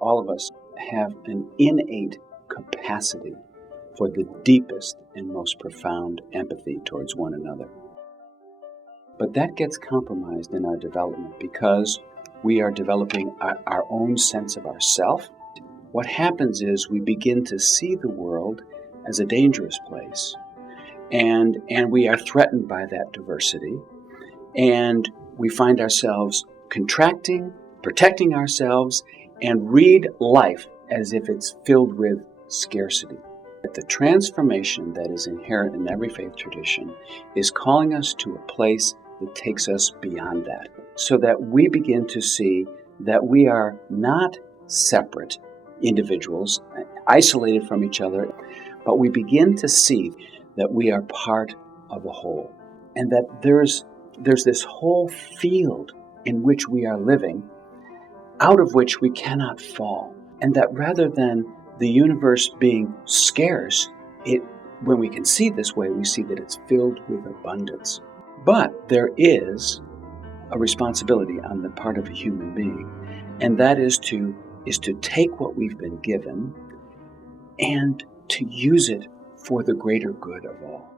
All of us have an innate capacity for the deepest and most profound empathy towards one another. But that gets compromised in our development because we are developing our own sense of ourself. What happens is we begin to see the world as a dangerous place, and we are threatened by that diversity, and we find ourselves contracting, protecting ourselves, and read life as if it's filled with scarcity. The transformation that is inherent in every faith tradition is calling us to a place that takes us beyond that, so that we begin to see that we are not separate individuals, isolated from each other, but we begin to see that we are part of a whole, and that there's this whole field in which we are living, out of which we cannot fall, and that rather than the universe being scarce, when we can see this way, we see that it's filled with abundance. But there is a responsibility on the part of a human being, and that is to take what we've been given and to use it for the greater good of all.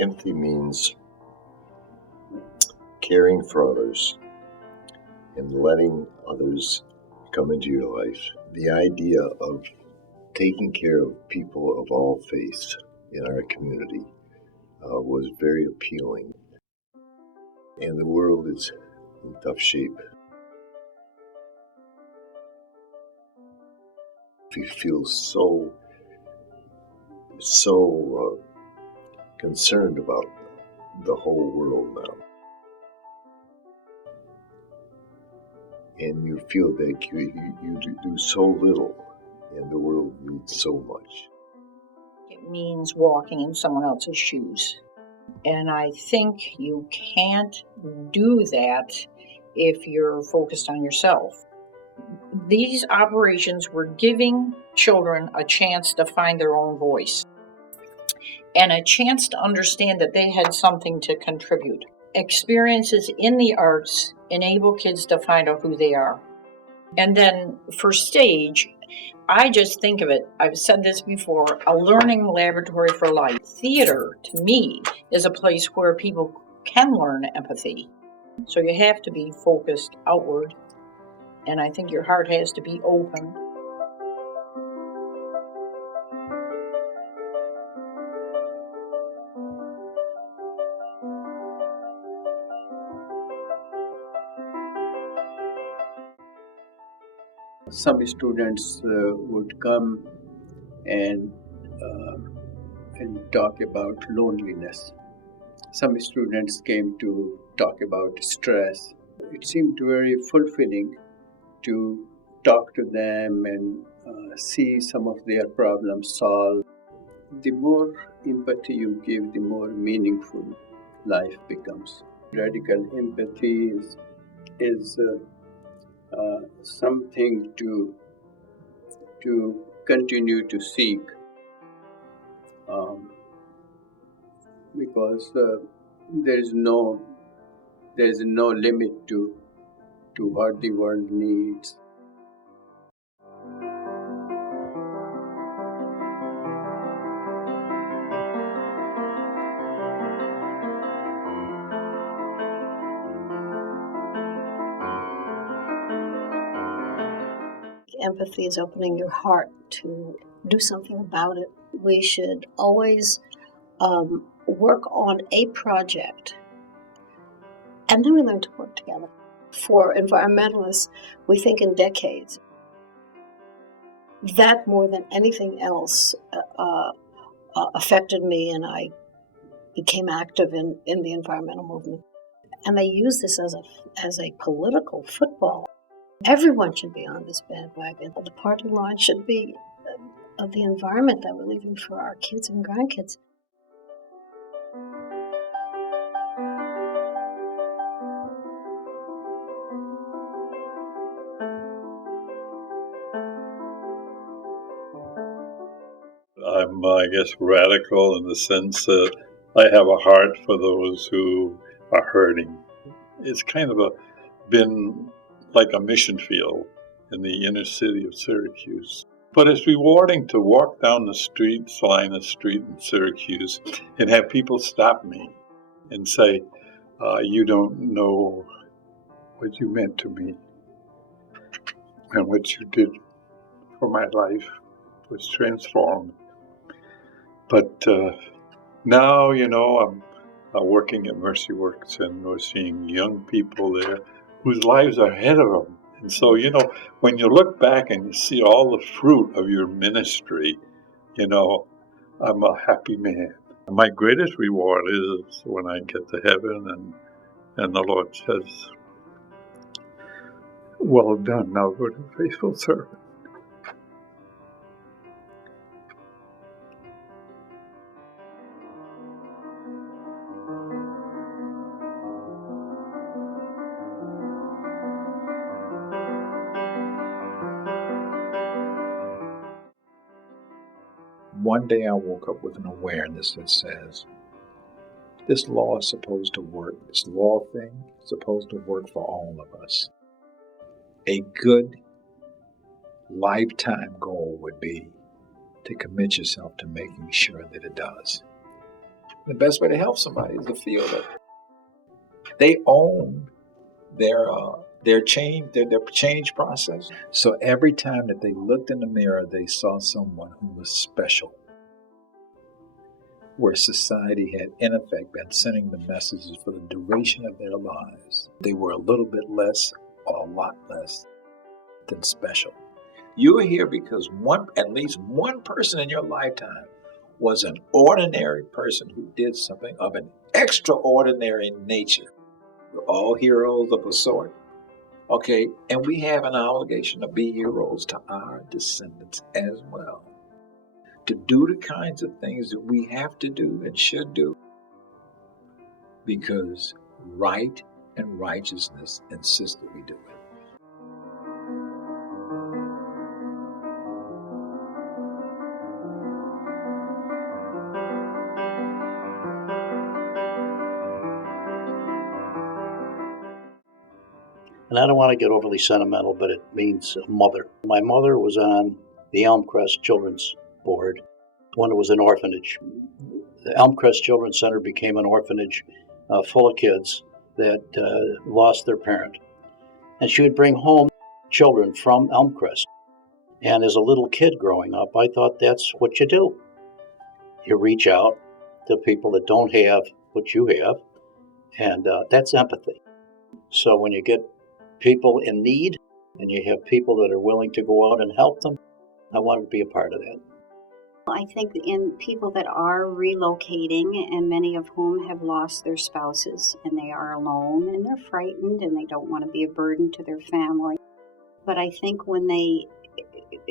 Empathy means caring for others and letting others come into your life. The idea of taking care of people of all faiths in our community was very appealing. And the world is in tough shape. We feel so concerned about the whole world now. And you feel that you do so little, and the world needs so much. It means walking in someone else's shoes. And I think you can't do that if you're focused on yourself. These operations were giving children a chance to find their own voice and a chance to understand that they had something to contribute. Experiences in the arts enable kids to find out who they are. And then for stage, I just think of it, I've said this before, a learning laboratory for life. Theater, to me, is a place where people can learn empathy. So you have to be focused outward, and I think your heart has to be open. Some students would come and talk about loneliness. Some students came to talk about stress. It seemed very fulfilling to talk to them and see some of their problems solved. The more empathy you give, the more meaningful life becomes. Radical empathy is something to continue to seek, because there is no limit to what the world needs. Empathy is opening your heart to do something about it. We should always work on a project, and then we learn to work together. For environmentalists, we think in decades. That more than anything else affected me, and I became active in the environmental movement. And they use this as a political football. Everyone should be on this bandwagon. The parting line should be of the environment that we're leaving for our kids and grandkids. I'm, I guess, radical in the sense that I have a heart for those who are hurting. It's kind of been like a mission field in the inner city of Syracuse. But it's rewarding to walk down the street, Salina Street in Syracuse, and have people stop me and say, you don't know what you meant to me and what you did for my life was transformed. But now, I'm working at Mercy Works, and we're seeing young people there whose lives are ahead of them. And so, when you look back and you see all the fruit of your ministry, I'm a happy man. My greatest reward is when I get to heaven and the Lord says, well done, thou good and faithful servant. One day I woke up with an awareness that says, this law is supposed to work. This law thing is supposed to work for all of us. A good lifetime goal would be to commit yourself to making sure that it does. The best way to help somebody is to feel that they own their change process. So every time that they looked in the mirror, they saw someone who was special, where society had in effect been sending the messages for the duration of their lives. They were a little bit less or a lot less than special. You are here because at least one person in your lifetime was an ordinary person who did something of an extraordinary nature. We're all heroes of a sort. Okay, and we have an obligation to be heroes to our descendants as well. To do the kinds of things that we have to do and should do, because right and righteousness insist that we do it. And I don't want to get overly sentimental, but it means mother. My mother was on the Elmcrest Children's Board when it was an orphanage. The Elmcrest Children's Center became an orphanage full of kids that lost their parent. And she would bring home children from Elmcrest. And as a little kid growing up, I thought that's what you do. You reach out to people that don't have what you have, and that's empathy. So when you get people in need and you have people that are willing to go out and help them, I wanted to be a part of that. I think in people that are relocating, and many of whom have lost their spouses, and they are alone and they're frightened and they don't want to be a burden to their family. But I think when they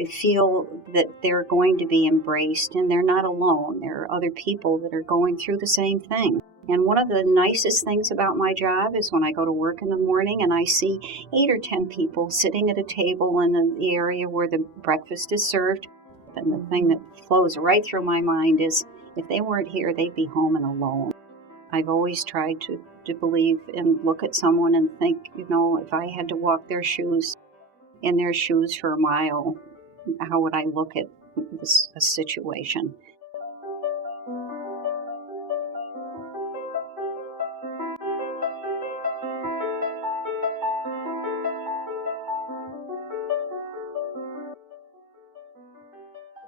feel that they're going to be embraced and they're not alone, there are other people that are going through the same thing. And one of the nicest things about my job is when I go to work in the morning and I see 8 or 10 people sitting at a table in the area where the breakfast is served. And the thing that flows right through my mind is, if they weren't here, they'd be home and alone. I've always tried to believe and look at someone and think, if I had to walk their shoes, in their shoes for a mile, how would I look at this situation?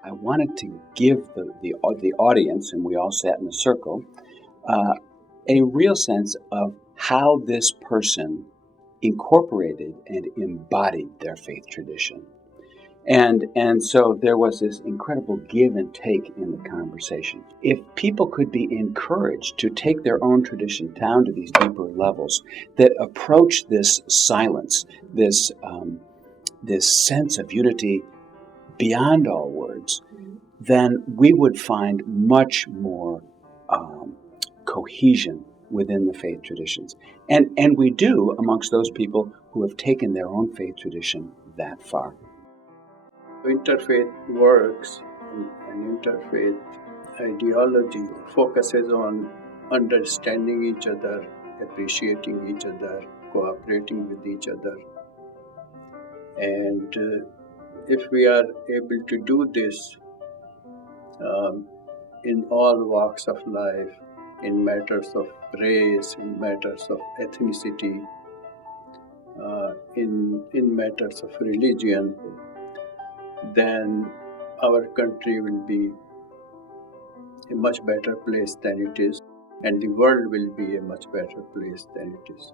I wanted to give the audience, and we all sat in a circle, a real sense of how this person incorporated and embodied their faith tradition. And so there was this incredible give and take in the conversation. If people could be encouraged to take their own tradition down to these deeper levels that approach this silence, this this sense of unity beyond all words, then we would find much more cohesion within the faith traditions. And we do amongst those people who have taken their own faith tradition that far. Interfaith works and interfaith ideology focuses on understanding each other, appreciating each other, cooperating with each other. And if we are able to do this in all walks of life, in matters of race, in matters of ethnicity, in matters of religion, then our country will be a much better place than it is, and the world will be a much better place than it is.